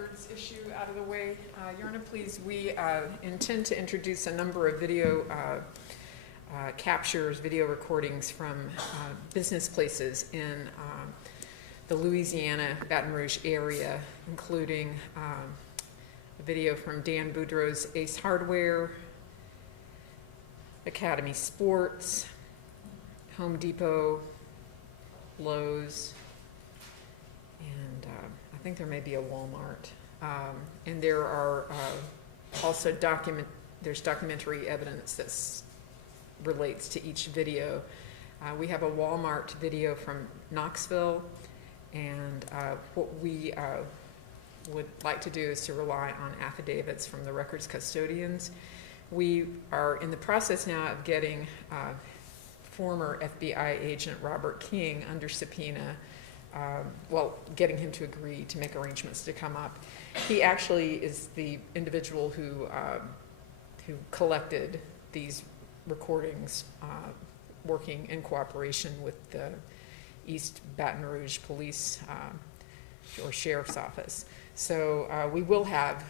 records issue out of the way. Your Honor, please, we intend to introduce a number of video captures, video recordings from business places in the Louisiana, Baton Rouge area, including a video from Dan Boudreau's Ace Hardware, Academy Sports, Home Depot, Lowe's, and I think there may be a Walmart. And there are also there's documentary evidence that relates to each video. We have a Walmart video from Knoxville, and what we would like to do is to rely on affidavits from the records custodians. We are in the process now of getting former FBI agent Robert King under subpoena, getting him to agree to make arrangements to come up. He actually is the individual who collected these recordings, working in cooperation with the East Baton Rouge Police or Sheriff's Office. So we will have,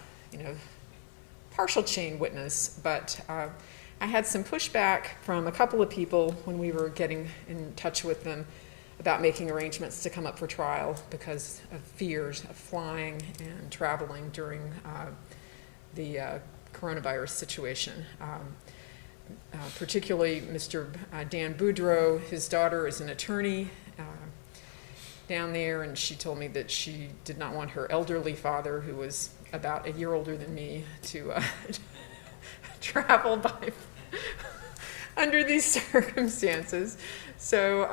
partial chain witness, but I had some pushback from a couple of people when we were getting in touch with them about making arrangements to come up for trial because of fears of flying and traveling during the coronavirus situation. Particularly Mr. Dan Boudreau, his daughter is an attorney down there, and she told me that she did not want her elderly father, who was about a year older than me, to travel by under these circumstances. So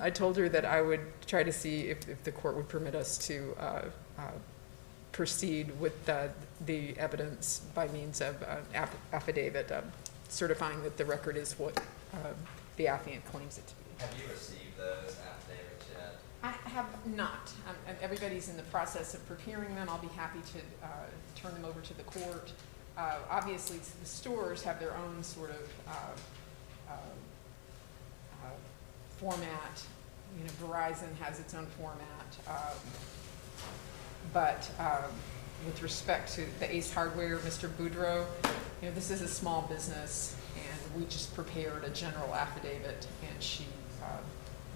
I told her that I would try to see if the court would permit us to proceed with the evidence by means of affidavit certifying that the record is what the affiant claims it to be. Have you received those affidavits yet? I have not. Everybody's in the process of preparing them. I'll be happy to turn them over to the court. Obviously, the stores have their own sort of format. Verizon has its own format. But with respect to the Ace Hardware, Mr. Boudreau, this is a small business, and we just prepared a general affidavit, and she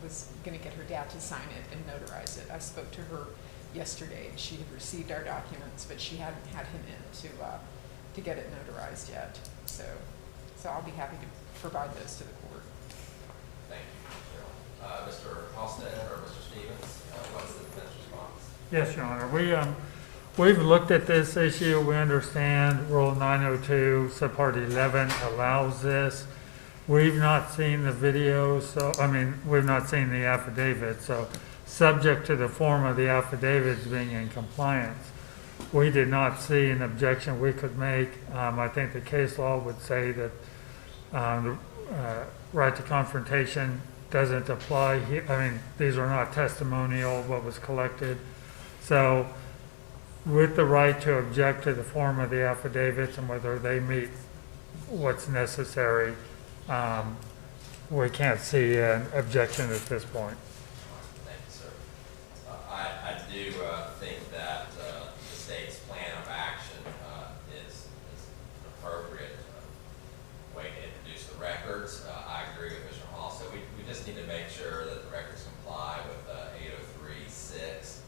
was going to get her dad to sign it and notarize it. I spoke to her yesterday, and she had received our documents, but she hadn't had him in to get it notarized yet. So I'll be happy to provide those to the court. Thank you, Cheryl. Mr. Halstead or Mr. Stevens, what's the defense response? Yes, Your Honor. We've looked at this issue. We understand Rule 902, Subpart 11 allows this. We've not seen the video, we've not seen the affidavit, so subject to the form of the affidavits being in compliance, we did not see an objection we could make. I think the case law would say that the right to confrontation doesn't apply here. These are not testimonial, what was collected. So with the right to object to the form of the affidavits and whether they meet what's necessary, we can't see an objection at this point. Thank you, sir. I do think that the state's plan of action is an appropriate way to introduce the records. I agree with Mr. Hall. So we just need to make sure that the records comply with 803.6.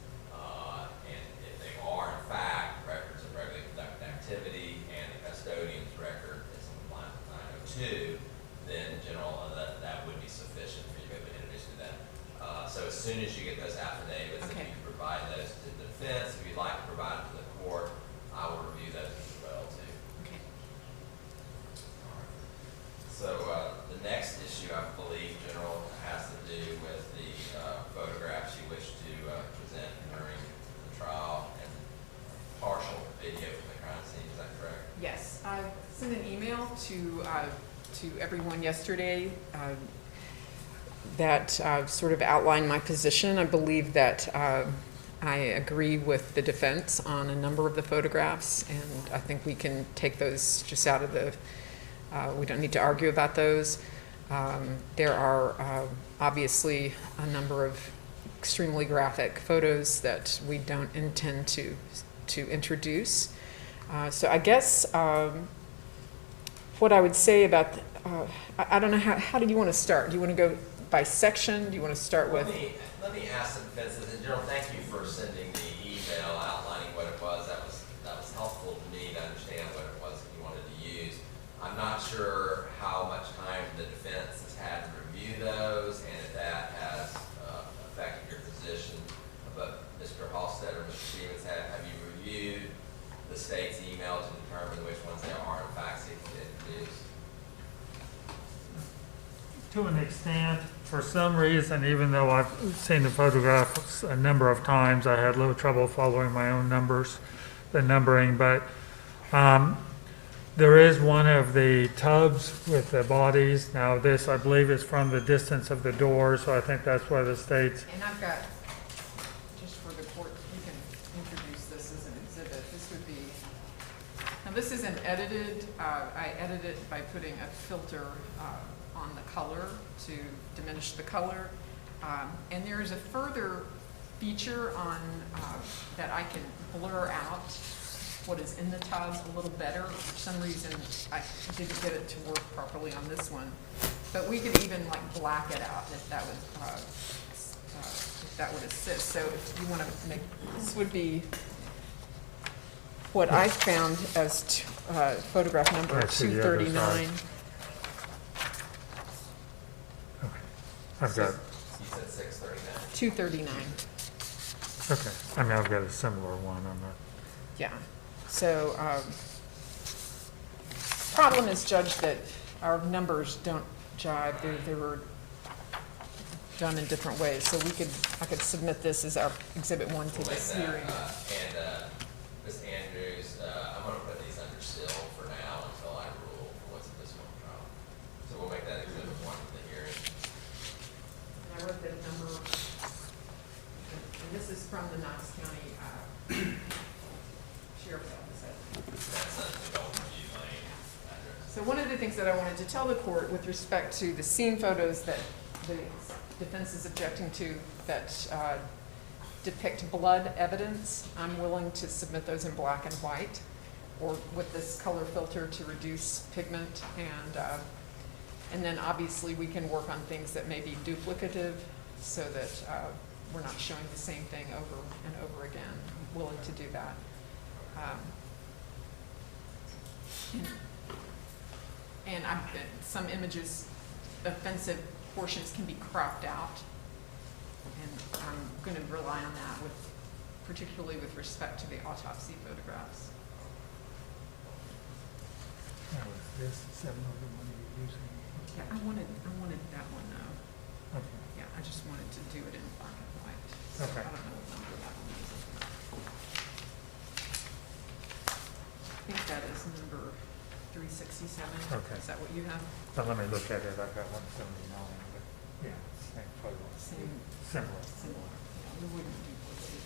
And if they are, in fact, records of regularly conducted activity and the custodian's record is in compliance with 902, then that would be sufficient for you to be able to introduce to them. So as soon as you get those affidavits, Okay. if you can provide those to the defense, if you'd like to provide them to the court, I will review those as well too. Okay. All right. So the next issue, I believe, General, has to do with the photographs you wish to present during the trial and partial video from the crime scene. Is that correct? Yes, I sent an email to everyone yesterday that sort of outlined my position. I believe that I agree with the defense on a number of the photographs, and I think we can take those just out of the, we don't need to argue about those. There are obviously a number of extremely graphic photos that we don't intend to to introduce. So I guess what I would say about, I don't know, how do you want to start? Do you want to go by section? Do you want to start with? Let me ask some defenses. And General, thank you for sending the email outlining what it was. That was helpful to me to understand what it was that you wanted to use. I'm not sure how much time the defense has had to review those and if that has affected your position. But Mr. Halstead or Mr. Stevens, have you reviewed the state's email to determine which ones they are in fact seeking to introduce? To an extent, for some reason, even though I've seen the photographs a number of times, I had a little trouble following my own numbers, the numbering, but there is one of the tubs with the bodies. Now this, I believe, is from the distance of the door, so I think that's why the state's. And I've got, just for the court, you can introduce this as an exhibit. This would be, now this isn't edited. I edited it by putting a filter on the color to diminish the color. And there is a further feature on that I can blur out what is in the tubs a little better. For some reason, I didn't get it to work properly on this one. But we could even like black it out if that would assist. So if you want to make, this would be what I found as photograph number That's the other 239. I've got, You said 639. 239, okay, I mean, I've got a similar one, I'm not. yeah. So, problem is, Judge, that our numbers don't jive. They were done in different ways. So I could submit this as our Exhibit 1 to We'll this make that, hearing. Ms. Andrews, I'm gonna put these under seal for now until I rule for what's in this one trial. So we'll make that exhibit 1 for the hearing. And I wrote that number, and this is from the Knox County Sheriff's Office. That's the Golden View Lane address. So one of the things that I wanted to tell the court with respect to the scene photos that the defense is objecting to that depict blood evidence, I'm willing to submit those in black and white or with this color filter to reduce pigment. And then obviously we can work on things that may be duplicative so that we're not showing the same thing over and over again. I'm willing to do that. And some images, offensive portions can be cropped out. And I'm going to rely on that particularly with respect to the autopsy photographs. That was this similar to one you're using. Yeah, I wanted that one though. Okay. Yeah, I just wanted to do it in black and white. So Okay. I don't know what number that one is. I think that is number 367. Okay. Is that what you have? Now let me look at it, I've got 179, but yeah, same photo. Similar. Similar. Yeah, we wouldn't duplicate.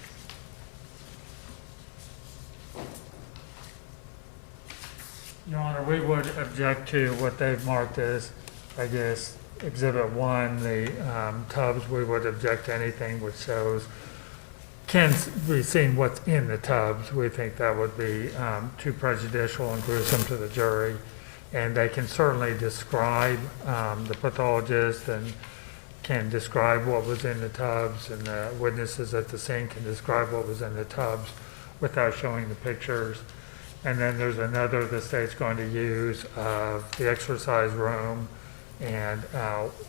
Your Honor, we would object to what they've marked as, I guess, Exhibit 1, the tubs. We would object to anything which shows, can be seen what's in the tubs. We think that would be too prejudicial and gruesome to the jury. And they can certainly describe, the pathologist and can describe what was in the tubs, and the witnesses at the scene can describe what was in the tubs without showing the pictures. And then there's another the state's going to use of the exercise room and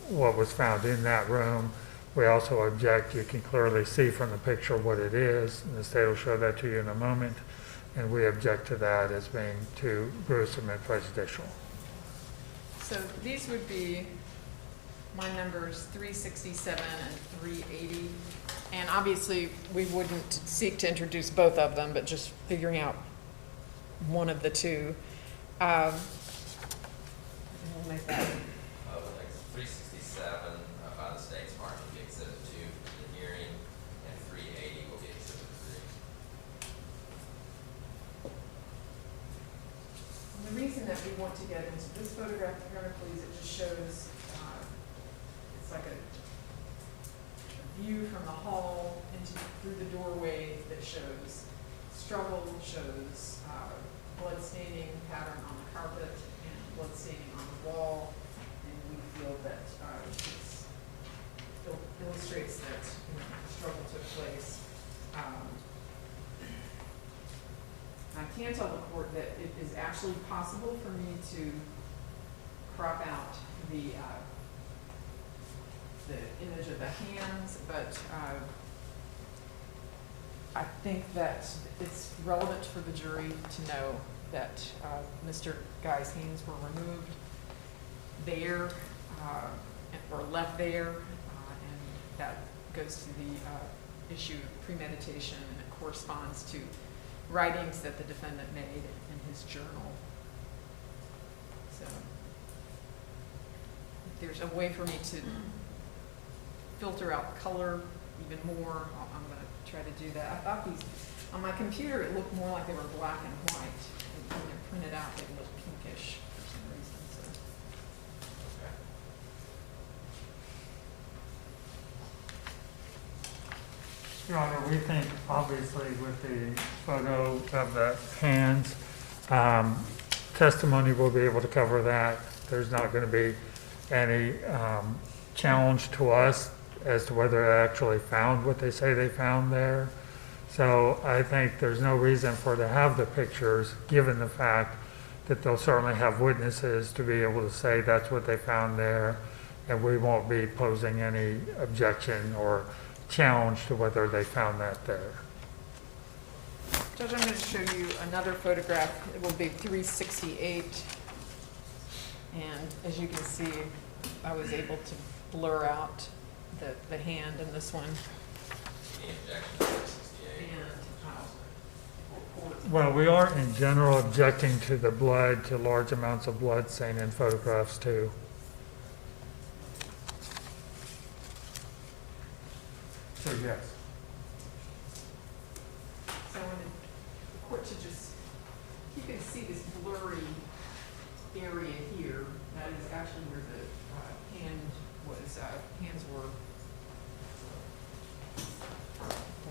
what was found in that room. We also object, you can clearly see from the picture what it is, and the state will show that to you in a moment. And we object to that as being too gruesome and prejudicial. So these would be my numbers 367 and 380. And obviously, we wouldn't seek to introduce both of them, but just figuring out one of the two. And we'll make that. Like 367 by the state's mark will be Exhibit 2 for the hearing, and 380 will be Exhibit 3. And the reason that we want to get into this photograph currently is it just shows, it's like a view from the hall through the doorway that shows struggle shows blood staining pattern on the carpet and blood staining on the wall, and we feel that it illustrates that struggle took place. I can tell the court that it is actually possible for me to crop out the image of the hands, but I think that it's relevant for the jury to know that Mr. Guy's hands were removed there or left there, and that goes to the issue of premeditation, and it corresponds to writings that the defendant made in his journal. So if there's a way for me to filter out color even more, I'm going to try to do that. I thought these, on my computer, it looked more like they were black and white. And when they're printed out, they look pinkish for some reason. So. Your Honor, we think obviously with the photo of the hands, testimony will be able to cover that. There's not going to be any challenge to us as to whether they actually found what they say they found there. So I think there's no reason for to have the pictures, given the fact that they'll certainly have witnesses to be able to say that's what they found there, and we won't be posing any objection or challenge to whether they found that there. Judge, I'm going to show you another photograph. It will be 368. And as you can see, I was able to blur out the hand in this one. Any objection to 368? And Well, we are in general objecting to the blood, to large amounts of blood stain in photographs too. So yes. so I wanted the court to just, you can see this blurry area here. That is actually where the hands were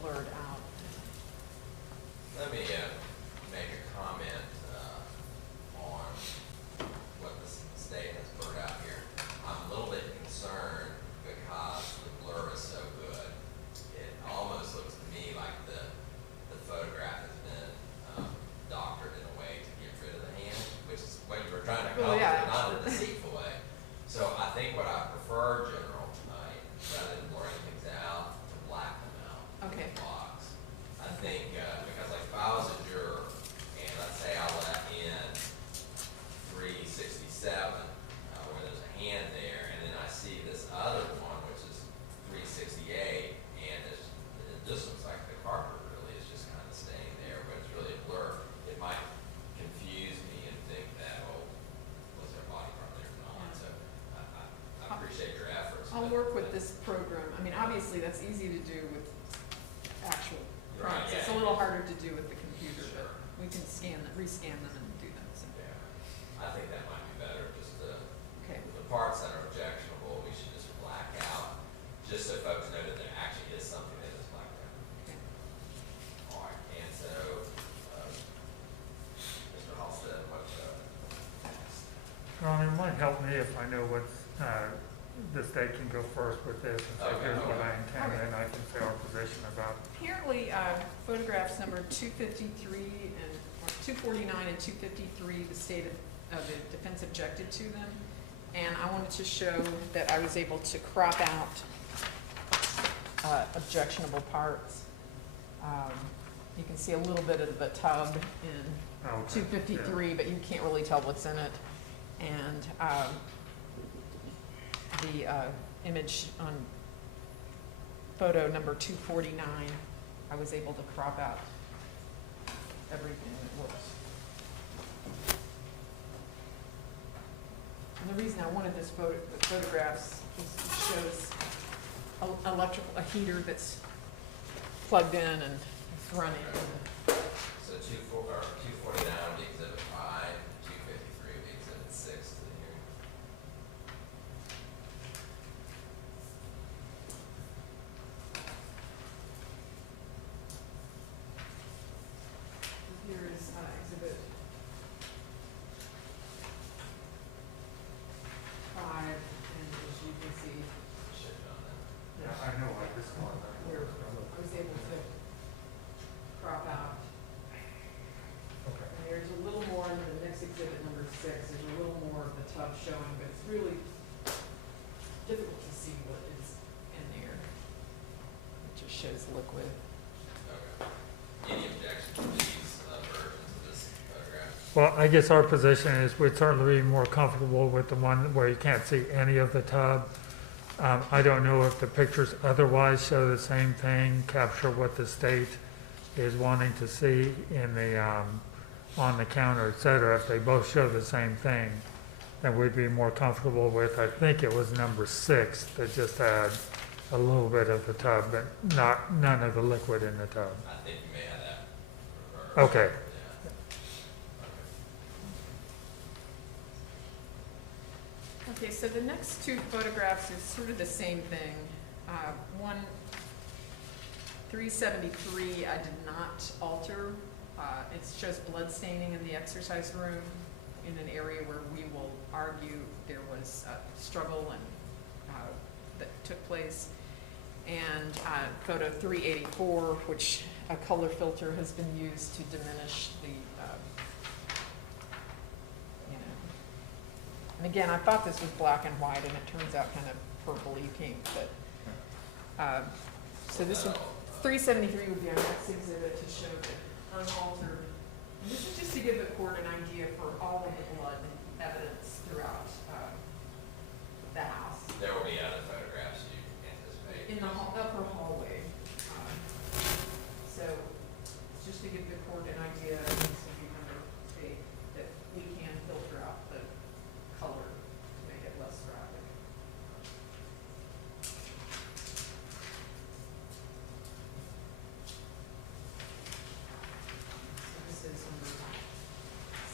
blurred out. Let me make a comment on what the state has blurred out here. I'm a little bit concerned because the blur is so good. It almost looks to me like the photograph has been doctored in a way to get rid of the hand, which is what you were trying to Well, accomplish, yeah. but not in a deceitful way. So I think what I prefer, General, rather than blurring things out, to black them out. Okay. In the box. I think, because like if I was a juror, and let's say I let in 367, where there's a hand there, and then I see this other one, which is 368, and it just looks like the carpet really is just kind of staying there, but it's really a blur. It might confuse me and think that, oh, was there a body part there or not? So I appreciate your efforts. I'll but- work with this program. I mean, obviously, that's easy to do with actual Right, prints. It's a yeah. little harder to do with the computer, Sure. but we can rescan them and do them. So. Yeah, I think that might be better, just the Okay. parts that are objectionable, we should just black out, just so folks know that there actually is something that is blacked out. Okay. All right, and so, Mr. Halsted, what, next? Ron, it might help me if I know what, the state can go first with this and say, Okay. here's what I intend, Okay. and I can say our position about it. Apparently, photographs number 253 and or 249 and 253, the state of the defense objected to them, and I wanted to show that I was able to crop out objectionable parts. You can see a little bit of the tub in Okay, 253, but you can't really tell what's in it. And the image on photo number 249, I was able to crop out everything that works. And the reason I wanted this photographs is it shows a heater that's plugged in and it's running. So 249 would be exhibit 5, 253 would be exhibit 6 to the hearing. 6, there's a little more of the tub showing, but it's really difficult to see what is in there. It just shows liquid. Okay. Any objection to these versions of this photograph? Well, I guess our position is we'd certainly be more comfortable with the one where you can't see any of the tub. I don't know if the pictures otherwise show the same thing, capture what the state is wanting to see in the, on the counter, et cetera. If they both show the same thing, then we'd be more comfortable with, I think it was number 6 that just had a little bit of the tub, but none of the liquid in the tub. I think you may have that reversed. Okay. Yeah. Okay, so the next 2 photographs is sort of the same thing. One, 373, I did not alter. It shows blood staining in the exercise room in an area where we will argue there was a struggle and that took place. And photo 384, which a color filter has been used to diminish the, and again, I thought this was black and white, and it turns out kind of purpley pink, but, so this one, 373 would be our next exhibit to show the unaltered. And this is just to give the court an idea for all of the blood evidence throughout the house. There will be other photographs you anticipate. In the upper hallway. So it's just to give the court an idea, and so you remember that we can filter out the color to make it less graphic. So this is number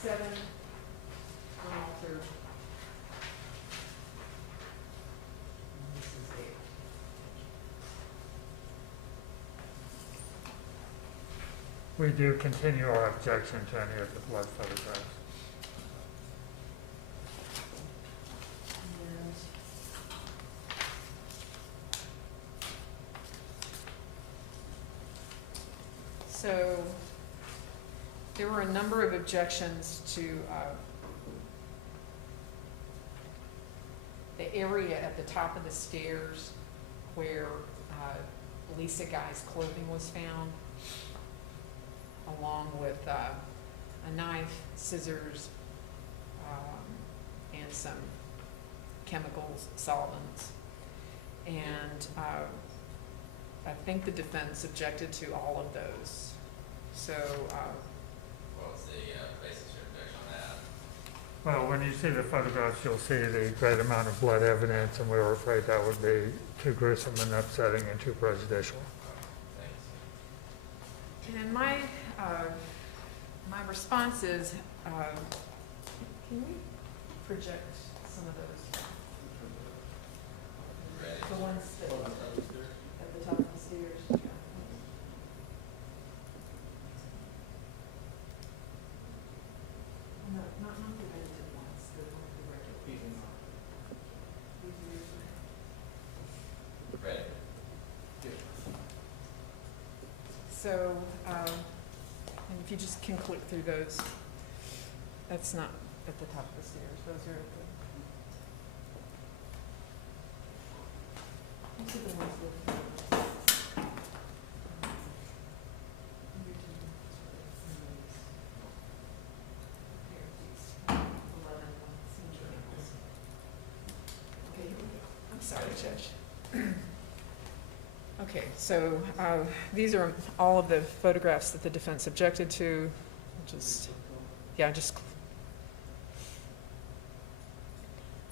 7, unaltered. And this is 8. We do continue our objection to any of the blood photographs. And so there were a number of objections to the area at the top of the stairs where Lisa Guy's clothing was found, along with a knife, scissors, and some chemicals, solvents. And I think the defense objected to all of those. So, What was the basis of your objection on that? Well, when you see the photographs, you'll see the great amount of blood evidence, and we were afraid that would be too gruesome and upsetting and too prejudicial. Thanks. and my response is, can we project some of those? Ready? The ones that, at the top of the stairs? Yeah. No, not the edited ones, the regular. Ready? So, and if you just can click through those, that's not at the top of the stairs, those are at the. These are the ones with. Okay, here we go. I'm sorry, Judge. Okay, so these are all of the photographs that the defense objected to.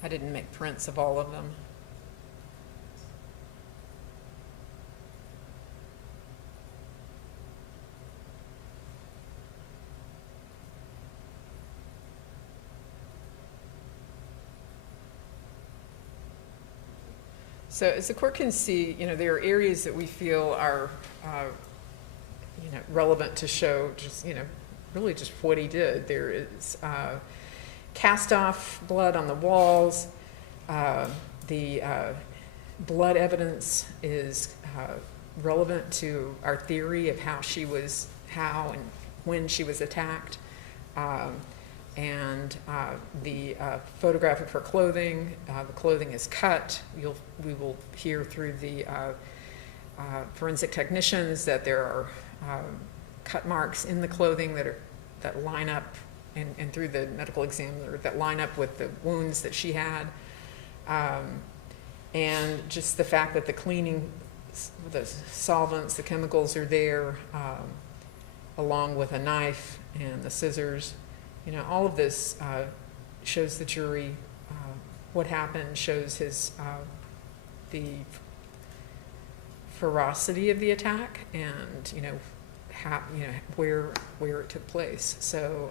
I didn't make prints of all of them. So as the court can see, there are areas that we feel are, relevant to show just, really just what he did. There is cast off blood on the walls. The blood evidence is relevant to our theory of how and when she was attacked. and the photograph of her clothing. The clothing is cut. We will hear through the forensic technicians that there are cut marks in the clothing that line up, and through the medical examiner, that line up with the wounds that she had. And just the fact that the cleaning, the solvents, the chemicals are there, along with a knife and the scissors. You know, all of this shows the jury what happened, shows the ferocity of the attack, and where it took place. So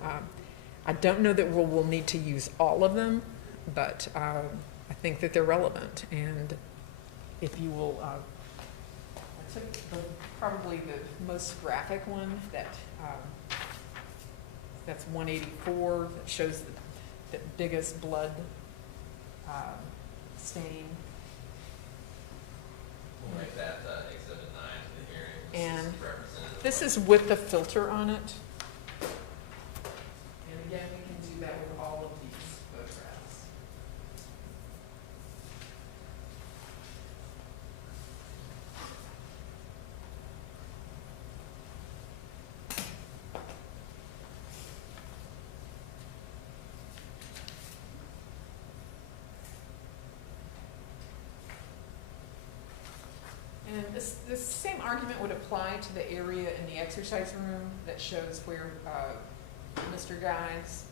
I don't know that we'll need to use all of them, but I think that they're relevant. And if you will, I took probably the most graphic one that's 184, that shows the biggest blood stain. We'll make that Exhibit 9 to the hearing. And Representative this White. is with the filter on it. And again, we can do that with all of these photographs. And this same argument would apply to the area in the exercise room that shows where Mr. Guy's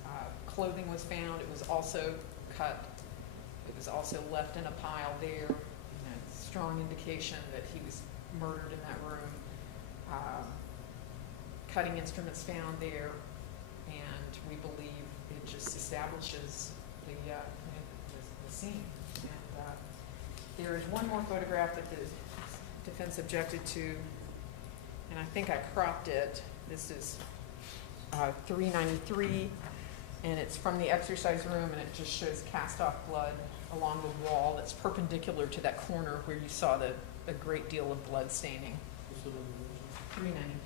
clothing was found. It was also cut. It was also left in a pile there. Strong indication that he was murdered in that room. Cutting instruments found there, and we believe it just establishes the scene. And there is one more photograph that the defense objected to, and I think I cropped it. This is 393, and it's from the exercise room, and it just shows cast-off blood along the wall that's perpendicular to that corner where you saw a great deal of blood staining. 393.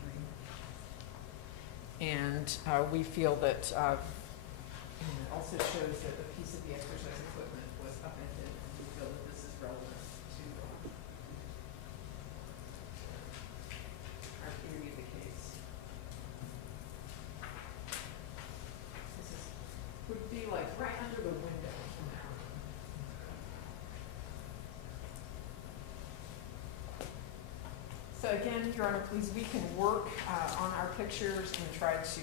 And we feel that and it also shows that a piece of the exercise equipment was upended, and we feel that this is relevant to our theory of the case. Would be like right under the window from that room. So again, Your Honor, please, we can work on our pictures and try to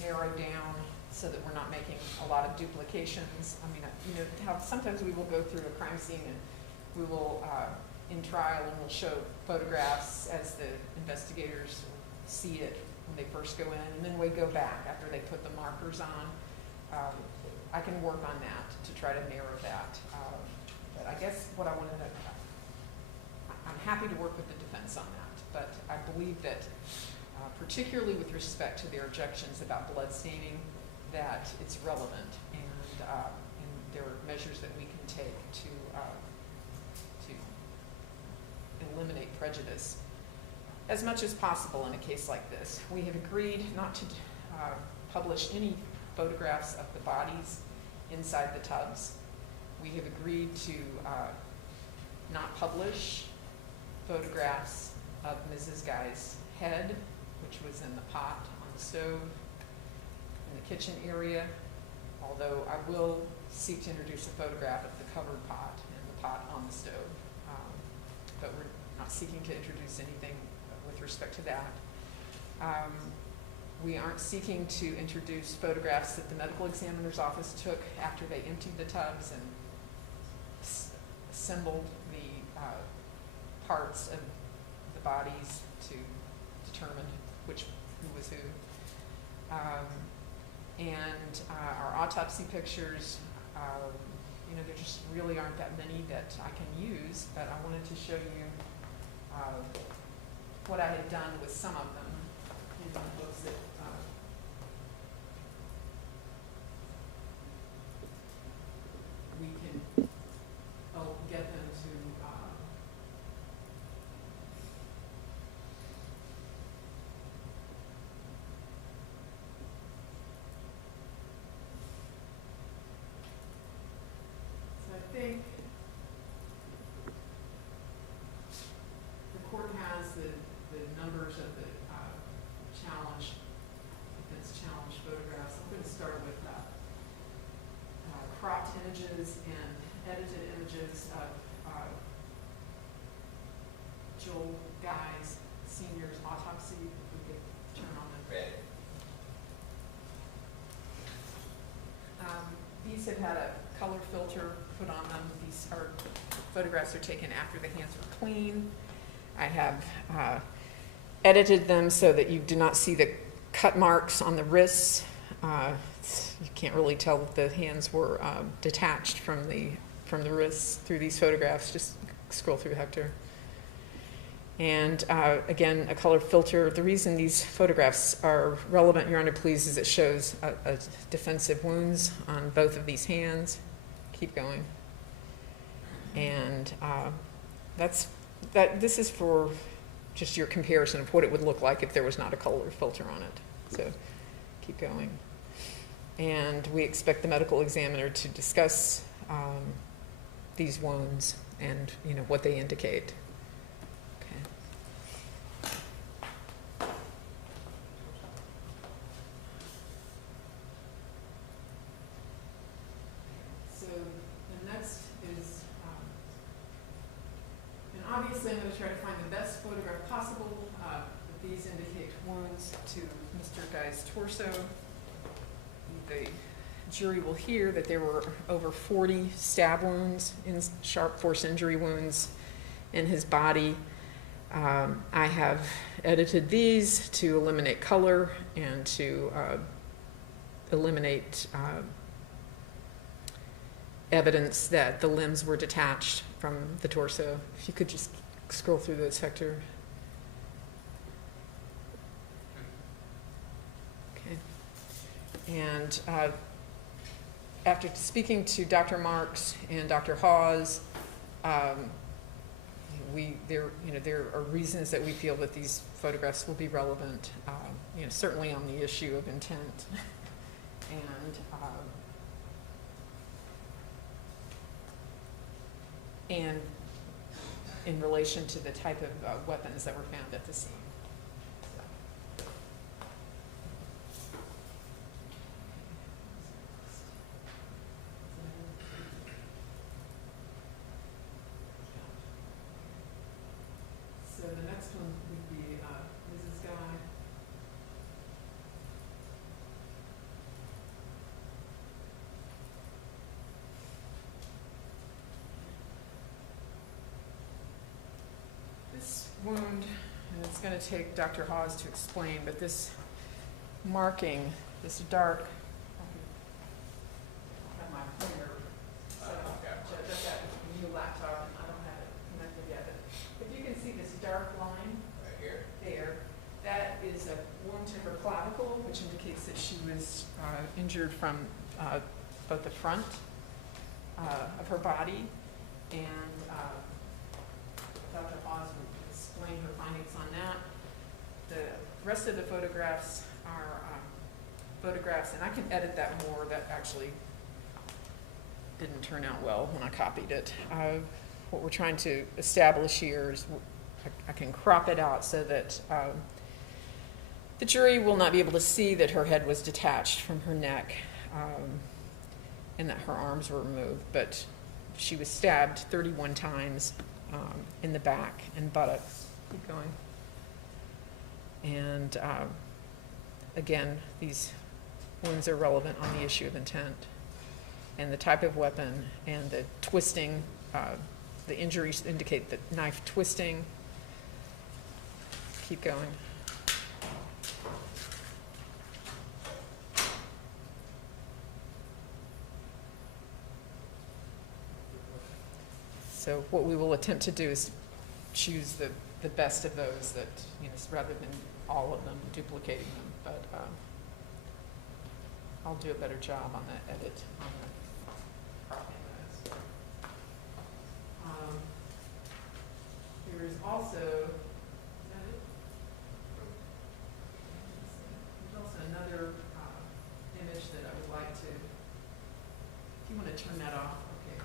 narrow down so that we're not making a lot of duplications. I mean, how sometimes we will go through a crime scene and we will, in trial, and we'll show photographs as the investigators see it when they first go in, and then we go back after they put the markers on. I can work on that to try to narrow that. But I guess what I want to know, I'm happy to work with the defense on that, but I believe that particularly with respect to their objections about blood staining, that it's relevant, and there are measures that we can take to eliminate prejudice as much as possible in a case like this. We have agreed not to publish any photographs of the bodies inside the tubs. We have agreed to not publish photographs of Mrs. Guy's head, which was in the pot on the stove in the kitchen area, although I will seek to introduce a photograph of the covered pot and the pot on the stove. But we're not seeking to introduce anything with respect to that. We aren't seeking to introduce photographs that the medical examiner's office took after they emptied the tubs and assembled the parts of the bodies to determine who was who. And our autopsy pictures, there just really aren't that many that I can use, but I wanted to show you what I had done with some of them in the books that we can get them to images and edited images of Joel Guy's senior's autopsy. If we could turn on the. Ready. These have had a color filter put on them. These are photographs are taken after the hands were clean. I have edited them so that you do not see the cut marks on the wrists. You can't really tell if the hands were detached from the wrists through these photographs. Just scroll through, Hector. And again, a color filter. The reason these photographs are relevant, Your Honor, please, is it shows a defensive wounds on both of these hands. Keep going. And this is for just your comparison of what it would look like if there was not a color filter on it. So keep going. And we expect the medical examiner to discuss these wounds and what they indicate. Obviously, I'm going to try to find the best photograph possible. But these indicate wounds to Mr. Guy's torso. The jury will hear that there were over 40 stab wounds, sharp force injury wounds in his body. I have edited these to eliminate color and to eliminate evidence that the limbs were detached from the torso. If you could just scroll through those, Hector. Okay. And after speaking to Dr. Marks and Dr. Hawes, there are reasons that we feel that these photographs will be relevant. Certainly on the issue of intent, and in relation to the type of weapons that were found at the scene. So the next one would be Mrs. Guy. This wound, and it's going to take Dr. Hawes to explain, but this marking, this dark, I have my pointer set up. I've got a new laptop and I don't have it connected yet. But if you can see this dark line Right here. there, that is a wound to her clavicle, which indicates that she was injured from both the front of her body, and Dr. Hawes will explain her findings on that. The rest of the photographs are photographs, and I can edit that more. That actually didn't turn out well when I copied it. What we're trying to establish here is I can crop it out so that the jury will not be able to see that her head was detached from her neck and that her arms were removed, but she was stabbed 31 times in the back and buttocks. Keep going. And again, these wounds are relevant on the issue of intent and the type of weapon and the twisting. The injuries indicate the knife twisting. Keep going. So what we will attempt to do is choose the best of those that, rather than all of them, duplicating them. But I'll do a better job on that edit, on the cropping those. There is also, is that it? There's also another image that I would like to, if you want to turn that off, okay.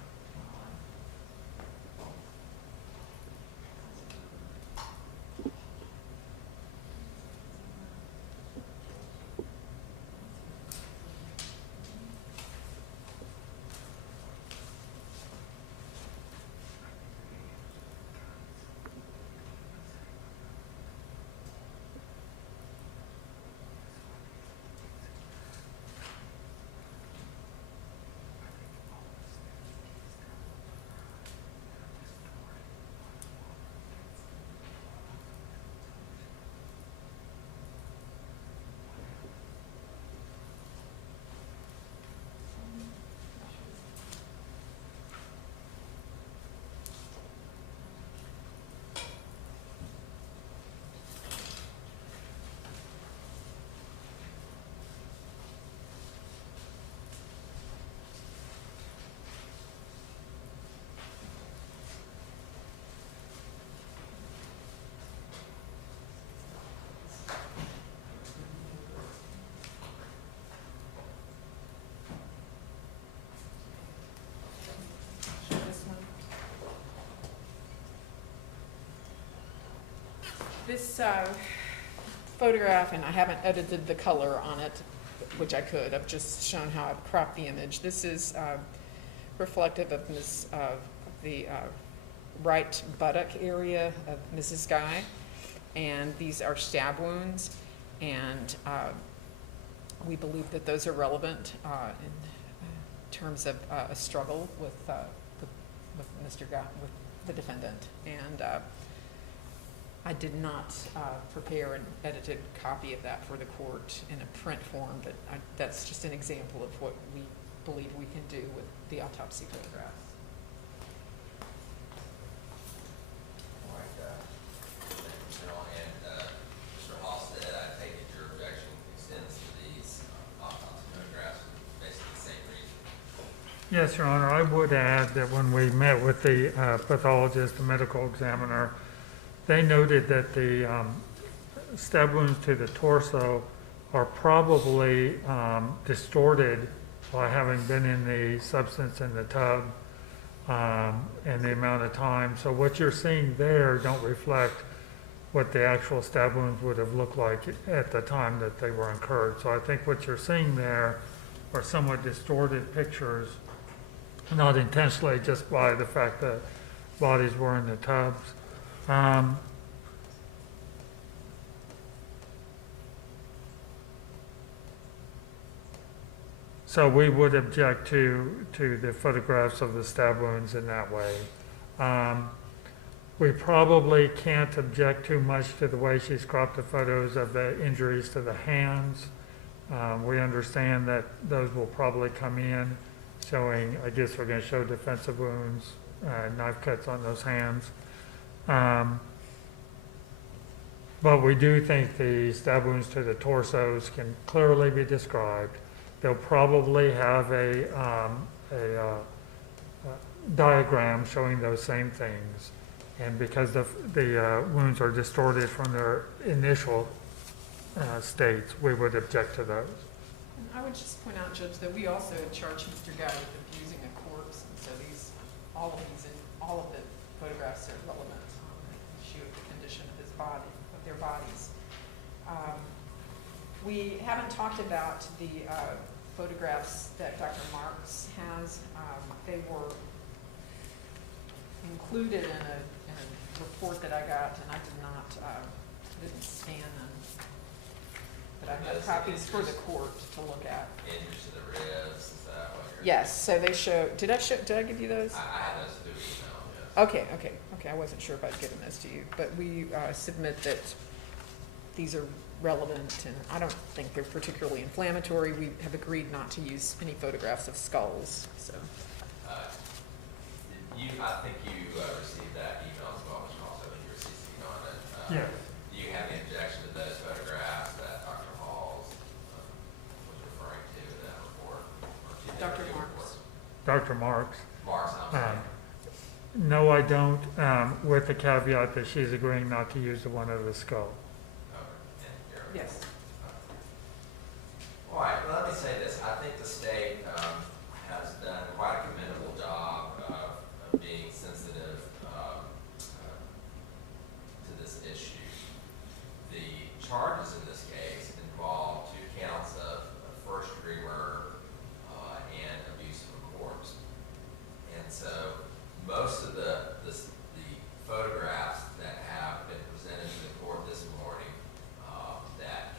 This photograph, and I haven't edited the color on it, which I could. I've just shown how I've cropped the image. This is reflective of the right buttock area of Mrs. Guy, and these are stab wounds, and we believe that those are relevant in terms of a struggle with Mr. Guy, with the defendant. And I did not prepare an edited copy of that for the court in a print form, but that's just an example of what we believe we can do with the autopsy photographs. All right, thank you, Cheryl. And Mr. Halstead, I take it your objection extends to these autopsy photographs for basically the same reason. Yes, Your Honor, I would add that when we met with the pathologist, the medical examiner, they noted that the stab wounds to the torso are probably distorted by having been in the substance in the tub and the amount of time. So what you're seeing there don't reflect what the actual stab wounds would have looked like at the time that they were incurred. So I think what you're seeing there are somewhat distorted pictures, not intentionally, just by the fact that bodies were in the tubs. So we would object to the photographs of the stab wounds in that way. We probably can't object too much to the way she's cropped the photos of the injuries to the hands. We understand that those will probably come in showing, I guess we're going to show defensive wounds, knife cuts on those hands. But we do think the stab wounds to the torsos can clearly be described. They'll probably have a diagram showing those same things. And because the wounds are distorted from their initial states, we would object to those. And I would just point out, Judge, that we also charged Mr. Guy with abusing a corpse, and so all of the photographs are relevant on the issue of the condition of his body, of their bodies. We haven't talked about the photographs that Dr. Marks has. They were included in a report that I got, and I didn't scan them. But I have copies for the court to look at. Injuries to the ribs, is that what you're? Yes, so they show, did I give you those? I had those through email, yes. Okay, I wasn't sure if I'd given those to you, but we submit that these are relevant, and I don't think they're particularly inflammatory. We have agreed not to use any photographs of skulls, so. I think you received that email as well, which also you received on it. Yeah. Do you have any objection to those photographs that Dr. Halls was referring to in that report? Dr. Marks. Dr. Marks. Marks, I'm sorry. No, I don't, with the caveat that she's agreeing not to use the one of the skull. Okay. And you're- Yes. All right, well, let me say this. I think the state has done quite a commendable job of being sensitive to this issue. The charges in this case involve 2 counts of first-degree murder and abuse of a corpse. And so most of the photographs that have been presented to the court this morning that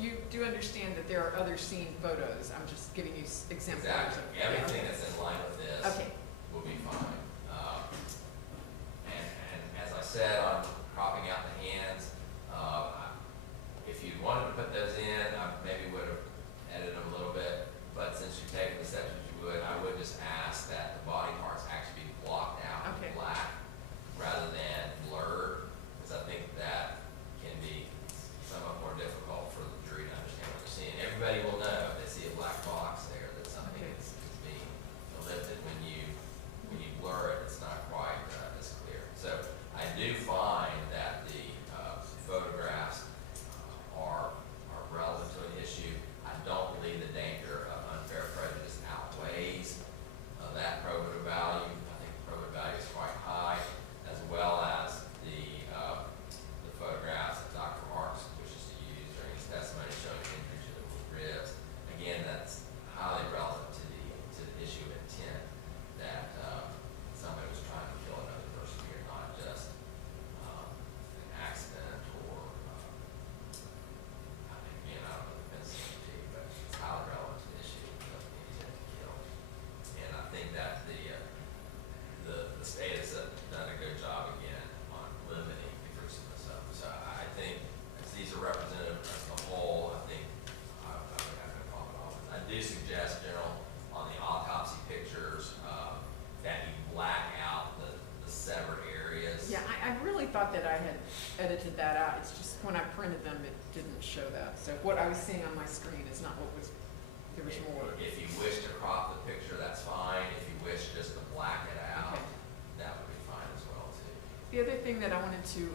you do understand that there are other scene photos. I'm just giving you examples. Exactly, everything that's in line with this Okay. will be fine. And as I said, on cropping out the hands, if you wanted to put those in, I maybe would have edited them a little bit, but since you've taken the steps that you would, I would just ask that the body parts actually be blocked out Okay. in black rather than blurred, because I think that can be somewhat more difficult for the jury to understand what they're seeing. Everybody will know if they see a black box there that something Okay. is being lifted. When you blur it, it's not quite as clear. So I do find that the photographs are relevant to an issue. I don't believe the danger of unfair prejudice outweighs that probative value. I think the probative value is quite high, as well as the photographs that Dr. Marks wishes to use during his testimony showing injury to the ribs. Again, that's highly relevant to the issue of intent, that somebody was trying to kill another person here, not just an accident or again, I don't know if it's sensitive, but it's highly relevant to the issue of the intent to kill. And I think that the state has done a good job again on limiting the gruesomeness of them. So I think, as these are representative as a whole, I think I would have no problem at all. I do suggest, General, on the autopsy pictures, that you black out the severed areas. Yeah, I really thought that I had edited that out. It's just when I printed them, it didn't show that. So what I was seeing on my screen is not what was, there was more. If you wish to crop the picture, that's fine. If you wish just to black it out, Okay. that would be fine as well, too. The other thing that I wanted to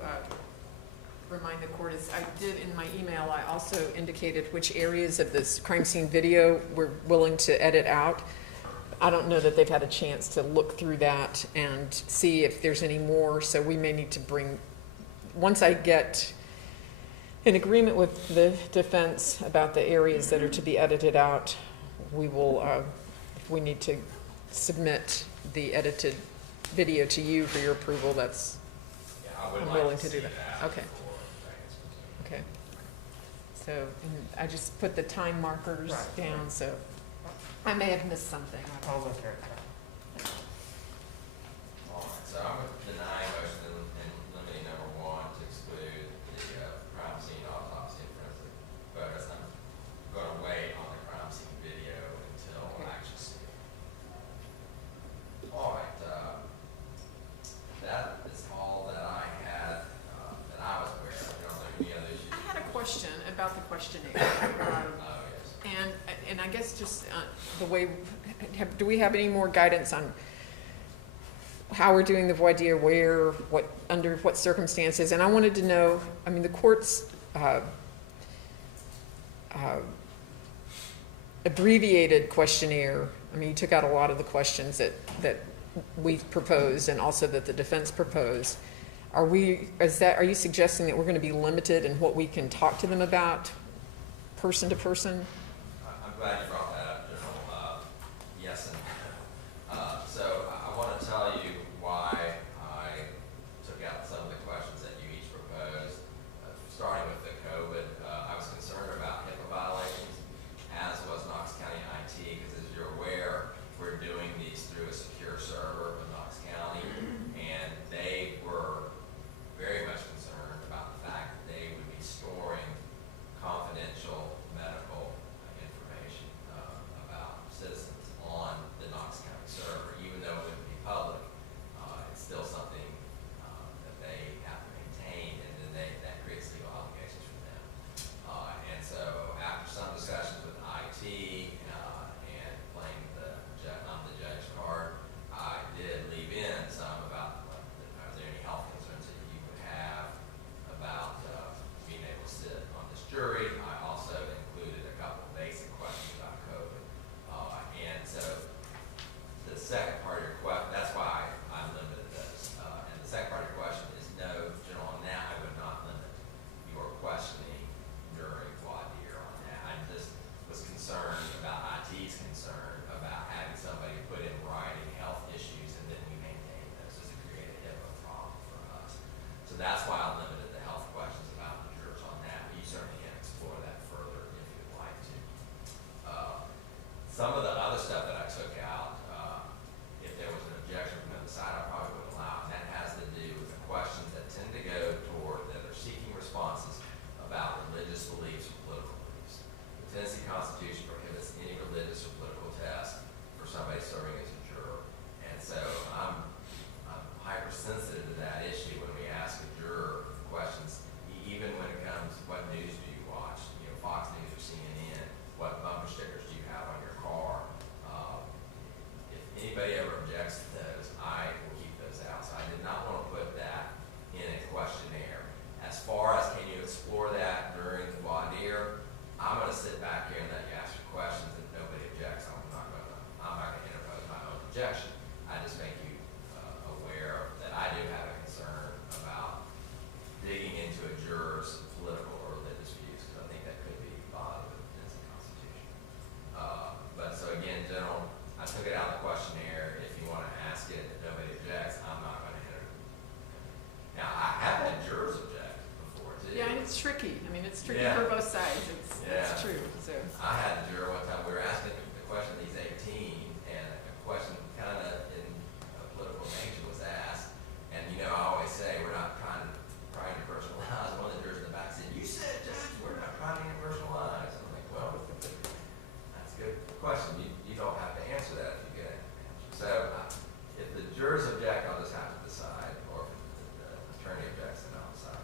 remind the court is I did in my email, I also indicated which areas of this crime scene video we're willing to edit out. I don't know that they've had a chance to look through that and see if there's any more, so we may need to bring, once I get in agreement with the defense about the areas that are to be edited out, we will, if we need to submit the edited video to you for your approval, that's, Yeah, I would I'm like willing to to see do that. that. Okay. before transfer. okay. So, and I just put the time markers Right, down, right. so I may have missed something. I'll look at that. All right, so I'm going to deny motion in limiting number 1 to exclude the crime scene autopsy and forensic photos. I'm going to wait on the crime scene video until Okay. action scene. All right, that is all that I had, that I was aware of. I don't know any other issues. I had a question about the questionnaire. Oh, yes. And I guess just the way, do we have any more guidance on how we're doing the voir dire, where, what, under what circumstances? And I wanted to know, I mean, the court's abbreviated questionnaire, I mean, you took out a lot of the questions that we proposed and also that the defense proposed. Are you suggesting that we're going to be limited in what we can talk to them about, person to person? I'm glad you brought that up, General. Yes and no. So I want to tell you why I took out some of the questions that you each proposed. Starting with the COVID, I was concerned about Hipaa violations, as was Knox County IT, because as you're aware, we're doing these through a secure server with Knox County, and they were very much concerned about the fact that they would be storing confidential medical tricky Yeah. for both sides, it's Yeah. true, so. I had a juror one time, we were asking the question, he's 18, and a question kind of in a political nature was asked. And, you know, I always say, we're not trying to pry into personal lives. One of the jurors in the back said, you said, Judge, we're not prying into personal lives. I'm like, well, that's a good question. You don't have to answer that if you get an answer. So if the jurors object, I'll just have to decide, or if the attorney objects, then I'll decide.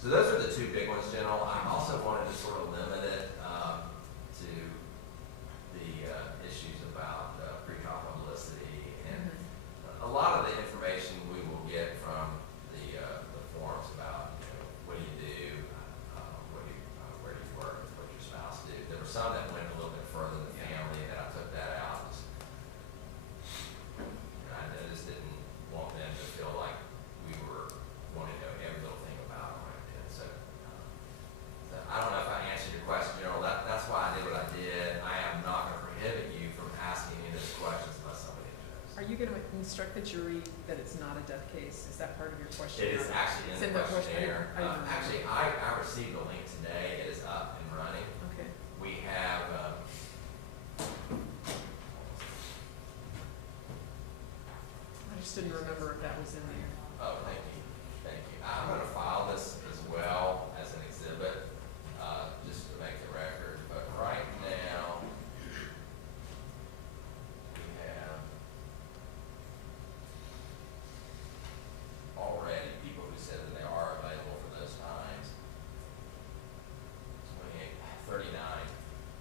So those are the two big ones, General. I also wanted to sort of limit it to the issues about pretrial publicity, and a lot of the information we will get from the forums about, you know, what do you do, where do you work, what does your spouse do. There were some that went a little bit further than the family, and I took that out. I just didn't want them to feel like we were wanting to know every little thing about them. Right? So I don't know if I answered your question, General. That's why I did what I did. I am not going to prohibit you from asking any of those questions unless somebody objects. Are you gonna instruct the jury that it's not a death case? Is that part of your question? It is actually It's in the questionnaire. I didn't know. Actually, I received a link today. It is up and running. Okay, We have, I just didn't remember if that was in there. oh, thank you. I'm going to file this as well as an exhibit, just to make the record. But right now, we have already people who said that they are available for those times. 28, 39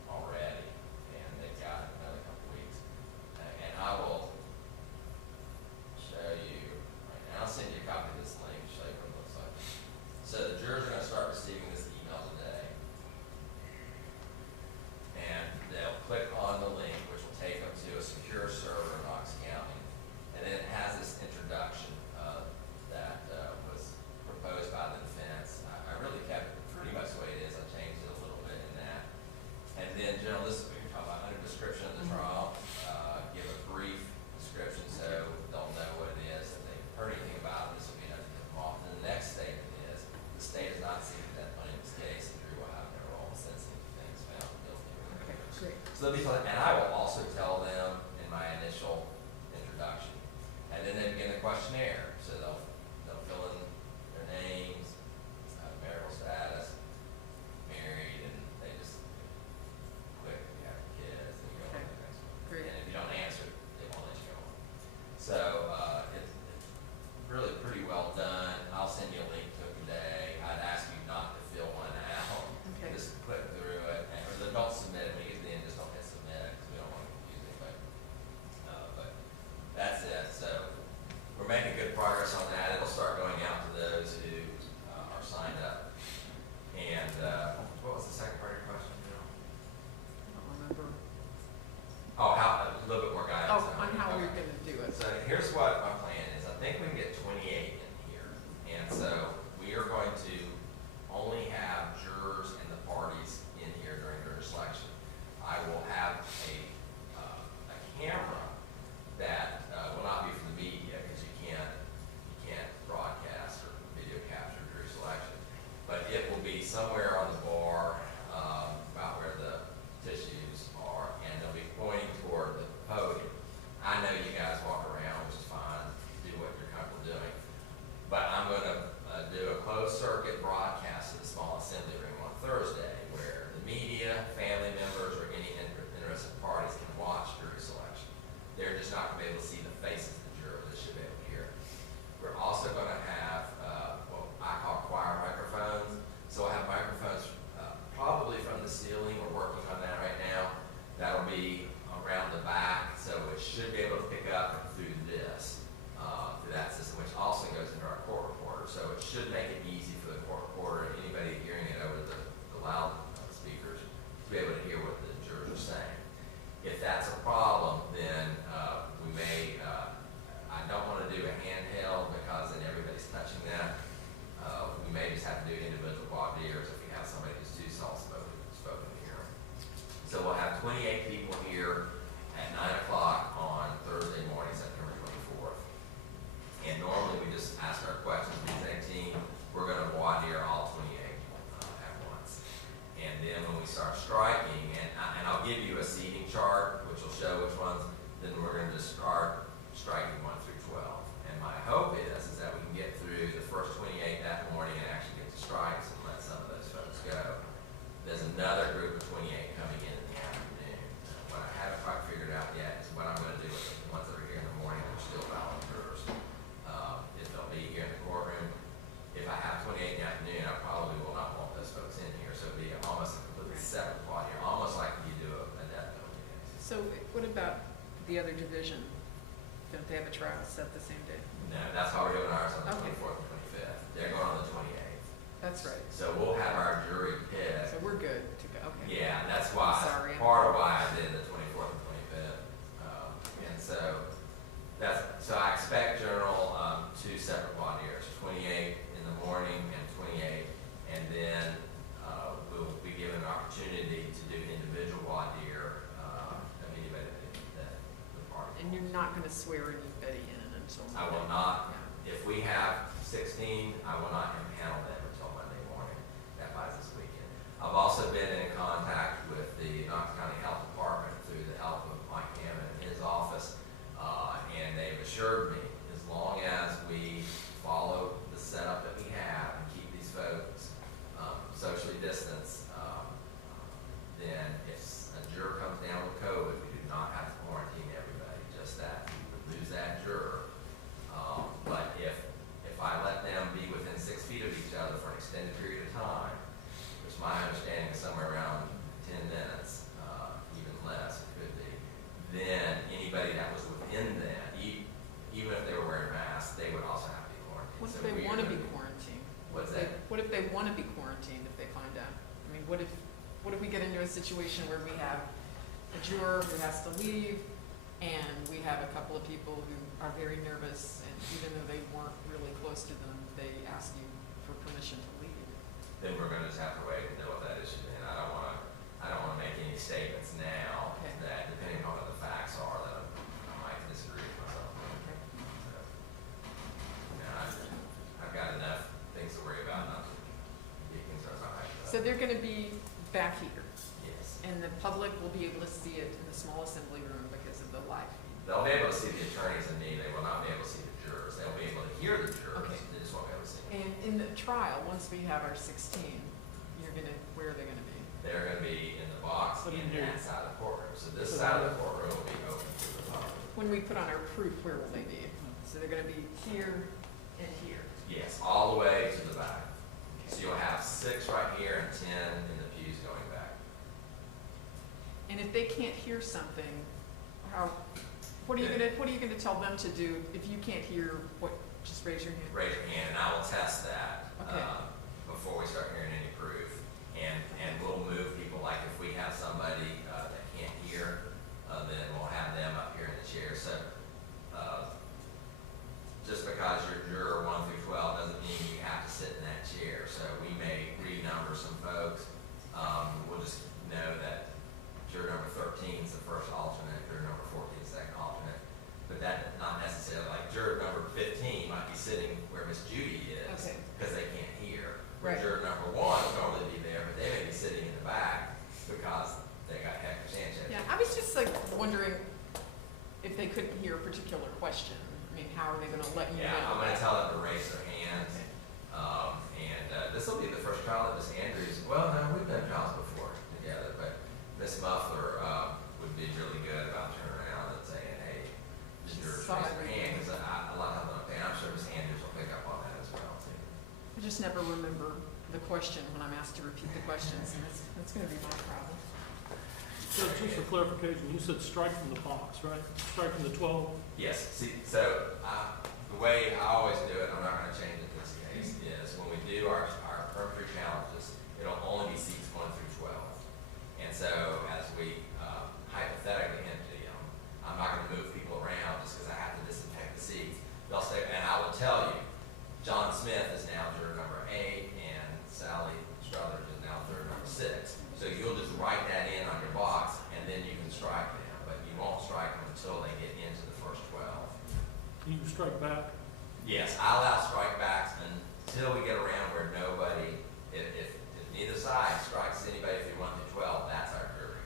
already, and they've got another couple weeks. And I will show you right now. I'll send you a copy of this link, show you what it looks like. So the jurors are going to start receiving this email today, and they'll click on the link, which will take them to a secure server in Knox County, and then it has this introduction that was proposed by the defense. I really kept it pretty much the way it is. I changed it a little bit in that, and then, General, this is what you're talking about, under description of the trial. Give a brief description so they'll know what it is. If they've heard anything about it, this will be enough to get them off. And the next statement is, the state has not seen the death penalty in this case, and Drew will have no role in sentencing things found guilty. Okay, great. So they'll be told, and I will also tell them in my initial introduction. And then they begin the questionnaire, so they'll fill in their names, marital status, married, and they just click if you have kids, and you go on to the next one. Great. And if you don't answer, they won't let you go on. So it's really pretty well done. I'll send you a link to it today. I'd ask you not to fill one out. Okay. Just click through it, and or don't submit it. When you get to the end, just don't hit submit, because we don't want to confuse anybody. But that's it. So we're making good progress on that. It'll start going out to those who are signed up. And what was the second part of your question, Bill? I don't remember. Oh, how, a little bit more guidance. Oh, on how Okay. we're gonna do it. So here's what my plan is. I think we can get 28 in here. And so we are going to only have jurors and the parties in here during jury selection. I will have a camera that will not be for the media, because you can't broadcast or video capture jury selection. But it will be somewhere on the bar, about where the tissues are, and they'll be pointing toward the podium. I know you guys walk around, which is fine, do what you're comfortable doing. But I'm going to set the same day? No, that's why we're doing ours on the Okay. 24th and 25th. They're going on the 28th. That's right. So we'll have our jury pick. So we're good to go, okay. Yeah, that's why, Sorry. part of why I did the 24th and 25th. And so so I expect general, two separate voir dires, 28 in the morning and 28. And then, we'll be given an opportunity to do individual voir dire, of anybody that the party. And you're not gonna swear anybody in until I Monday? will not, Yeah. if we have 16, I will not impanel them until Monday morning. That buys this weekend. I've also been in contact with the Knox County Health Department through the help of Mike Hammond in his office, and they've assured me, as long as we follow the setup that we have and keep these folks socially distanced, then if a juror comes down with COVID, we do not have to quarantine everybody, just that we would lose that juror. But if I let them be within 6 feet of each other for an extended period of time, which my understanding is somewhere around 10 minutes, even less, it could be, then anybody that was within that, even if they were wearing masks, they would also have to be quarantined. What if So they we are wanna be gonna- quarantined? What's What if that? they- What if they wanna be quarantined if they find out? I mean, what if we get into a situation where we have a juror who has to leave, and we have a couple of people who are very nervous, and even though they weren't really close to them, they ask you for permission to leave? Then we're gonna just have to wait and deal with that issue. And I don't wanna make any statements now Okay. that, depending on what the facts are, that I might disagree with myself. Okay. So, I've got enough things to worry about, not to get concerned about that. So they're gonna be back here, Yes. and the public will be able to see it in the small assembly room because of the live feed. They'll be able to see the attorneys and me. They will not be able to see the jurors. They'll be able to hear the jurors. Okay. They just won't be able to see them. And in the trial, once we have our 16, where are they gonna be? They're gonna be in the box But in in here. that side of the courtroom. So this side of the courtroom will be open to the public. When we put on our proof, where will they be? So they're gonna be here and here. Yes, all the way to the back. So you'll have 6 right here and 10 in the pews going back. And if they can't hear something, what are you gonna tell them to do if you can't hear what, just raise your hand? Raise your hand and I will test that, Okay. before we start hearing any proof. And we'll move people, like if we have somebody, that can't hear, then we'll have them up here in the chair. So, just because you're juror 1 through 12 doesn't mean you have to sit in that chair. So we may renumber some folks. We'll just know that juror number 13 is the first alternate, juror number 14 is the second alternate. But that, not necessarily, like juror number 15 might be sitting where Miss Judy is, Okay. because they can't hear. Right. Juror number 1 would normally be there, but they may be sitting in the back because they got Hector Sanchez. Yeah, I was just like wondering if they couldn't hear a particular question. I mean, how are they gonna let you know? Yeah, I'm gonna tell them to raise their hands. Okay. This will be the first trial that Miss Andrews, well, no, we've done trials before together, but Miss Muffler, would be really good about turning around and saying, hey, did yours Saw raise their it. hand? Because a lot of times, I'm sure Miss Andrews will pick up on that as well, too. I just never remember the question when I'm asked to repeat the questions, and that's gonna be my problem. So just for clarification, you said strike from the box, right? Strike from the 12? Yes, see, so, the way I always do it, I'm not gonna change it in this case, is when we do our peremptory challenges, it'll only be seats 1 through 12. And so, as we hypothetically empty them, I'm not gonna move people around just because I have to disinfect the seats. They'll stay, and I will tell you, John Smith is now juror number 8, and Sally Struthers is now juror number 6. So you'll just write that in on your box, and then you can strike them, but you won't strike them until they get into the first 12. Can you strike back? Yes, I allow strikebacks until we get around where nobody, if neither side strikes anybody through 1 through 12, that's our jury.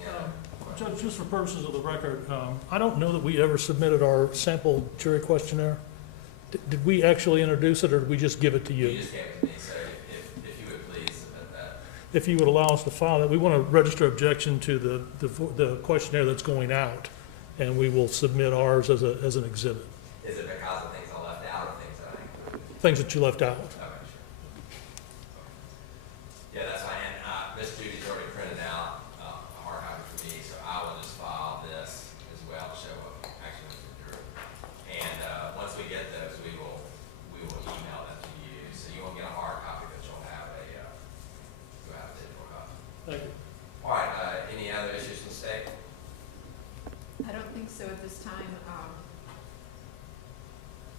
Yeah. Judge, just for purposes of the record, I don't know that we ever submitted our sample jury questionnaire. Did we actually introduce it, or did we just give it to You you? just gave it to me, so if you would please submit that. If you would allow us to file that, we want to register objection to the questionnaire that's going out, and we will submit ours as an exhibit, Is it because of things I left out or things that I included? things that you left out. Okay, sure. Yeah, that's fine. And Miss Judy's already printed out a hard copy for me, so I will just file this don't think so at this time.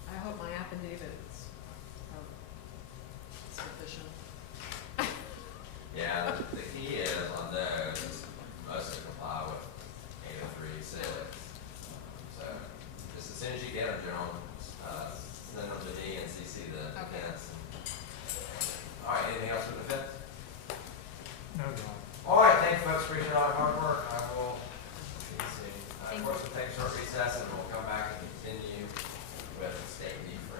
I hope my affidavits are sufficient. Yeah, the key is on those, mostly comply with 803.6. So just as soon as you get them, General, send them to me and CC the Okay. defense. All right, anything else for the defense? No, John. All right, thanks folks for your hard work. I will see you soon. Of course, we'll take a short recess and we'll come back and continue with state defense.